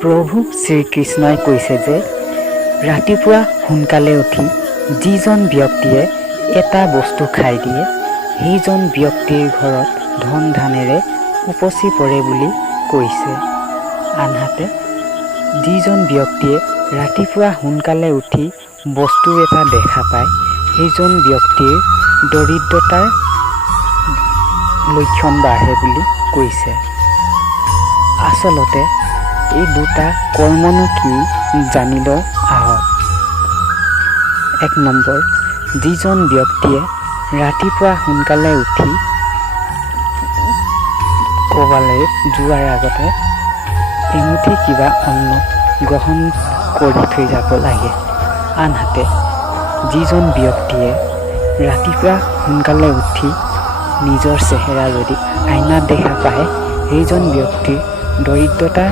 প্ৰভু শ্ৰীকৃষ্ণই কৈছে যে ৰাতিপুৱা সোনকালে উঠি যিজন ব্যক্তিয়ে এটা বস্তু খাই দিয়ে সেইজন ব্যক্তিৰ ঘৰত ধন ধানেৰে উপচি পৰে বুলি কৈছে। আনহাতে যিজন ব্যক্তিয়ে ৰাতিপুৱা সোনকালে উঠি বস্তু এটা দেখা পায় সেইজন ব্যক্তিৰ দৰিদ্ৰতাৰ লক্ষণ বাঢ়ে বুলি কৈছে। আচলতে এই দুটা কৰ্মনো কি জানিব আহক। 1 নম্বৰ, যিজন ব্যক্তিয়ে ৰাতিপুৱা সোনকালে উঠি ক'ৰবালৈ যোৱাৰ আগতে এমুঠি কিবা অন্ন গ্ৰহণ কৰি থৈ যাব লাগে। আনহাতে যিজন ব্যক্তিয়ে ৰাতিপুৱা সোনকালে উঠি নিজৰ চেহেৰা যদি আইনাত দেখা পায় সেইজন ব্যক্তিৰ দৰিদ্ৰতাৰ